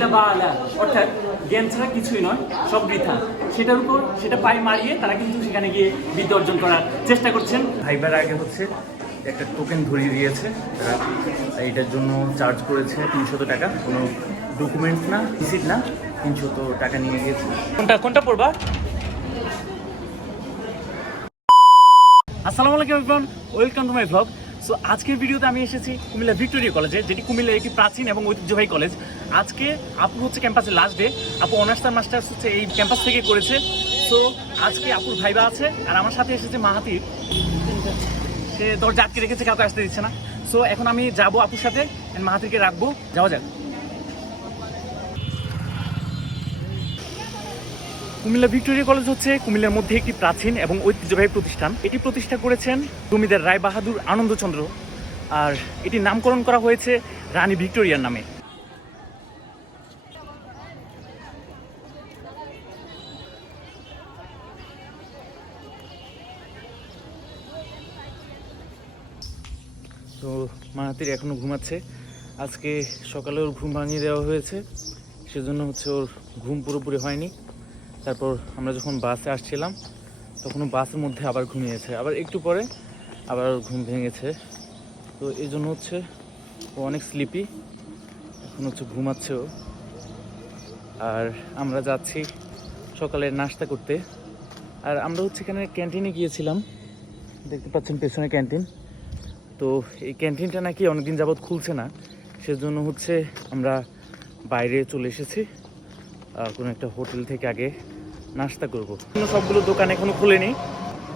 ইল্লা বা আলা অর্থাৎ জ্ঞান ছাড়া কিছুই নয় সব বৃথা। সেটার উপর সেটা পায়ে মারিয়ে তারা কিন্তু সেখানে গিয়ে বিদ্যা অর্জন করার চেষ্টা করছেন। ভাইবার আগে হচ্ছে একটা টোকেন ধরিয়ে দিয়েছে। তারা এটার জন্য চার্জ করেছে তিনশত টাকা। কোনো ডকুমেন্টস না রিসিট না তিনশত টাকা নিয়ে গিয়েছে। কোনটা কোনটা পড়বা? আসসালামু আলাইকুম everyone welcome to my blog so আজকের ভিডিওতে আমি এসেছি কুমিল্লা ভিক্টোরিয়া কলেজে, যেটি কুমিল্লার একটি প্রাচীন এবং ঐতিহ্যবাহী কলেজ। আজকে আপু হচ্ছে ক্যাম্পাসের লাস্ট ডে আপু অনার্স আর মাস্টার্স হচ্ছে এই ক্যাম্পাস থেকে করেছে। সো আজকে আপুর ভাইবা আছে, আর আমার সাথে এসেছে মাহাতির। সে দরজা আটকে রেখেছে, কাউকে আসতে দিচ্ছে না। সো এখন আমি যাব আপুর সাথে মাহাতিরকে রাখব। যাওয়া যাক। কুমিল্লা ভিক্টোরিয়া কলেজ হচ্ছে কুমিল্লার মধ্যে একটি প্রাচীন এবং ঐতিহ্যবাহী প্রতিষ্ঠান। এটি প্রতিষ্ঠা করেছেন জমিদার রায় বাহাদুর আনন্দচন্দ্র। আর এটির নামকরণ করা হয়েছে রানী ভিক্টোরিয়ার নামে। তো মাহাতির এখনও ঘুমাচ্ছে। আজকে সকালে ওর ঘুম ভাঙিয়ে দেওয়া হয়েছে। সেজন্য হচ্ছে ওর ঘুম পুরোপুরি হয়নি। তারপর আমরা যখন বাসে আসছিলাম তখন বাসের মধ্যে আবার ঘুমিয়েছে। আবার একটু পরে আবার ঘুম ভেঙেছে। তো এই জন্য হচ্ছে ও অনেক স্লিপি এখন হচ্ছে ঘুমাচ্ছে ও। আর আমরা যাচ্ছি সকালে নাস্তা করতে। আর আমরা হচ্ছে এখানে ক্যান্টিনে গিয়েছিলাম। দেখতে পাচ্ছেন পেছনে ক্যান্টিন তো এই ক্যান্টিনটা নাকি অনেকদিন যাবৎ খুলছে না। সেজন্য হচ্ছে আমরা বাইরে চলে এসেছি। কোনো একটা হোটেল থেকে আগে নাস্তা করব। সবগুলো দোকান এখনও খুলেনি।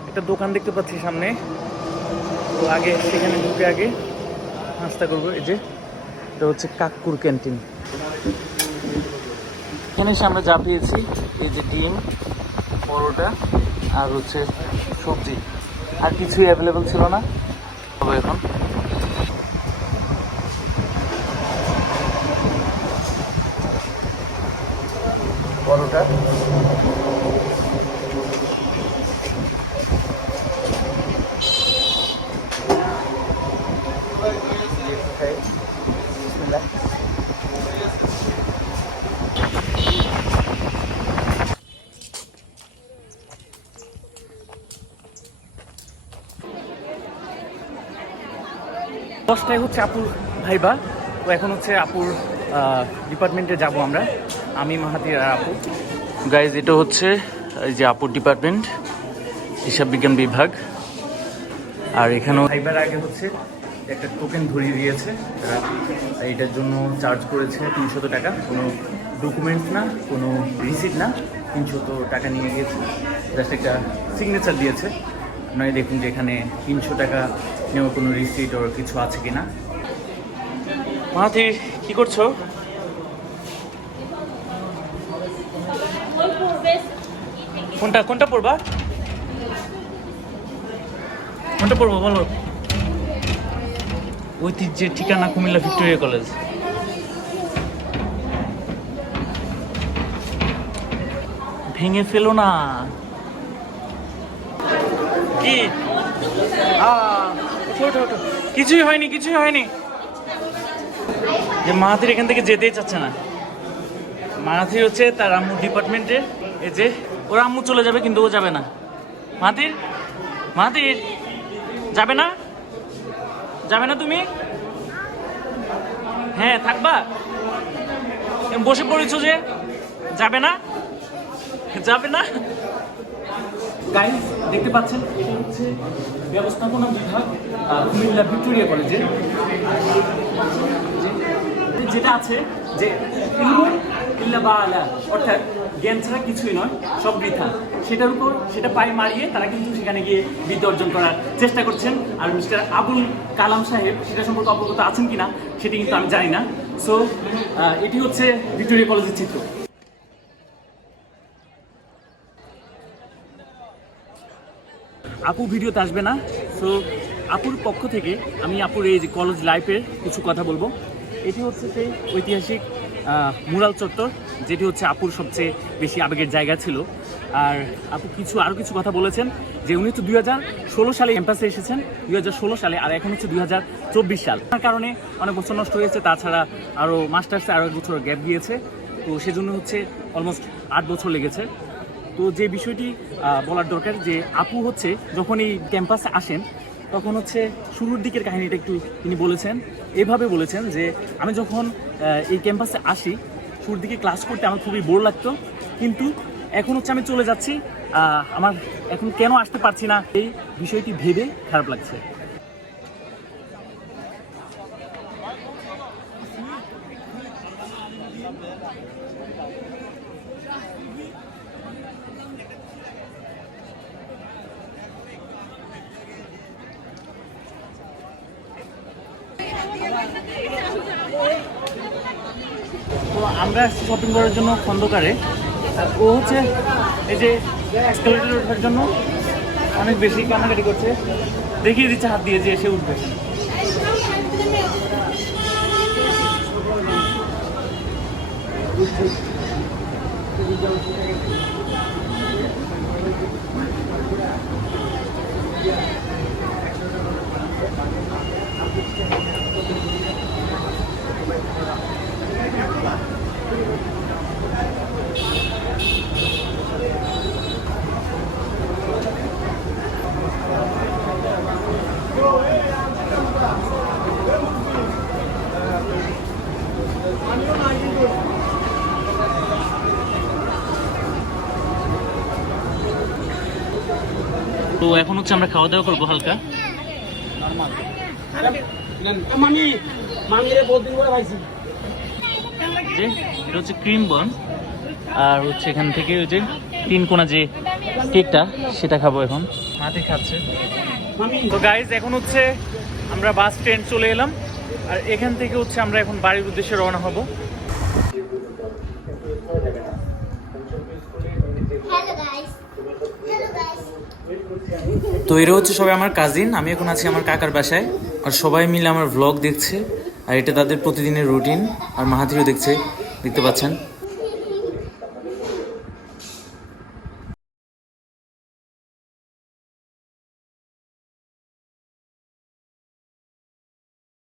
একটা দোকান দেখতে পাচ্ছি সামনে। তো আগে সেখানে ঢুকে আগে নাস্তা করব। এই যে, এটা হচ্ছে কাকুর ক্যান্টিন। এখানে এসে আমরা যা পেয়েছি, এই যে ডিম, পরোটা, আর হচ্ছে সবজি। আর কিছুই অ্যাভেলেবেল ছিল না। তবে এখন। খাই। দশটায় হচ্ছে আপুর ভাইবা তো এখন হচ্ছে আপুর ডিপার্টমেন্টে যাব আমরা আমি মাহাতির আর আপু। গাইজ এটা হচ্ছে এই যে আপুর ডিপার্টমেন্ট হিসাব বিজ্ঞান বিভাগ। আর এখানেও ভাইবার আগে হচ্ছে একটা টোকেন ধরিয়ে দিয়েছে। তারা এটার জন্য চার্জ করেছে তিনশত টাকা। কোনো ডকুমেন্ট না কোনো রিসিট না তিনশত টাকা নিয়ে গিয়েছে। জাস্ট একটা সিগনেচার দিয়েছে। আপনারা দেখুন যে এখানে তিনশো টাকা নেওয়া কোনো রিসিট ওর কিছু আছে কি না মাহাতি কি করছ? কোনটা কোনটা পড়বা? কোনটা পড়ব বলো? ঐতিহ্যের ঠিকানা কুমিল্লা ভিক্টোরিয়া কলেজ। ভেঙে ফেলো না। কি। কিছুই হয়নি কিছুই হয়নি। যে মাহাতির এখান থেকে যেতেই চাচ্ছে না। মাহাতির হচ্ছে তার আম্মু ডিপার্টমেন্টে এই যে ওর আম্মু চলে যাবে, কিন্তু ও যাবে না। মাতির? মাহাতির যাবে না? যাবে না তুমি? হ্যাঁ থাকবা। বসে পড়েছো যে? যাবে না? যাবে না? গাইজ দেখতে পাচ্ছেন, এটা হচ্ছে ব্যবস্থাপনা বিভাগ কুমিল্লা ভিক্টোরিয়া কলেজে। যেটা আছে যে অর্থাৎ জ্ঞান ছাড়া কিছুই নয়, সব বৃথা। সেটার উপর সেটা পায়ে মারিয়ে তারা কিন্তু সেখানে গিয়ে বিদ্যা অর্জন করার চেষ্টা করছেন। আর মিস্টার আবুল কালাম সাহেব সেটা সম্পর্কে অবগত আছেন কিনা সেটি কিন্তু আমি জানি না। সো এটি হচ্ছে ভিক্টোরিয়া কলেজের চিত্র। আপু ভিডিওতে আসবে না। সো আপুর পক্ষ থেকে আমি আপুর এই যে কলেজ লাইফের কিছু কথা বলব। এটি হচ্ছে সেই ঐতিহাসিক মুরাল চত্বর, যেটি হচ্ছে আপুর সবচেয়ে বেশি আবেগের জায়গা ছিল। আর আপু কিছু আরও কিছু কথা বলেছেন, যে উনি তো দুই হাজার ষোলো সালে ক্যাম্পাসে এসেছেন, দুই হাজার ষোলো সালে, আর এখন হচ্ছে দুই হাজার চব্বিশ সাল। তার কারণে অনেক বছর নষ্ট হয়েছে, তাছাড়া আরও মাস্টার্সে আরও এক বছর গ্যাপ গিয়েছে। তো সেজন্য হচ্ছে অলমোস্ট আট বছর লেগেছে। তো যে বিষয়টি বলার দরকার, যে আপু হচ্ছে যখন এই ক্যাম্পাসে আসেন তখন হচ্ছে শুরুর দিকের কাহিনীটা একটু তিনি বলেছেন। এভাবে বলেছেন যে, আমি যখন এই ক্যাম্পাসে আসি, শুরুর দিকে ক্লাস করতে আমার খুবই বোর লাগতো। কিন্তু এখন হচ্ছে আমি চলে যাচ্ছি আমার এখন কেন আসতে পারছি না? এই বিষয়টি ভেবে খারাপ লাগছে। তো আমরা শপিং করার জন্য খন্দকারে। ও হচ্ছে এই যে এক্সকালেটার ওঠার জন্য অনেক বেশি কান্নাকাটি করছে। দেখিয়ে দিচ্ছে হাত দিয়ে যে এসে উঠবে। তো এখন হচ্ছে আমরা খাওয়া দাওয়া করব হালকা। যে এটা হচ্ছে ক্রিম বন। আর হচ্ছে এখান থেকে ওই যে তিন কোনা যে কেকটা সেটা খাব এখন। হাতে খাচ্ছে। তো গাইজ এখন হচ্ছে আমরা বাস স্ট্যান্ড চলে এলাম। আর এখান থেকে হচ্ছে আমরা এখন বাড়ির উদ্দেশ্যে রওনা হব. তো এরা হচ্ছে সবাই আমার কাজিন আমি এখন আছি আমার কাকার বাসায়। আর সবাই মিলে আমার ভ্লগ দেখছে। আর এটা তাদের প্রতিদিনের রুটিন। আর মাহাতিরও দেখছে দেখতে পাচ্ছেন।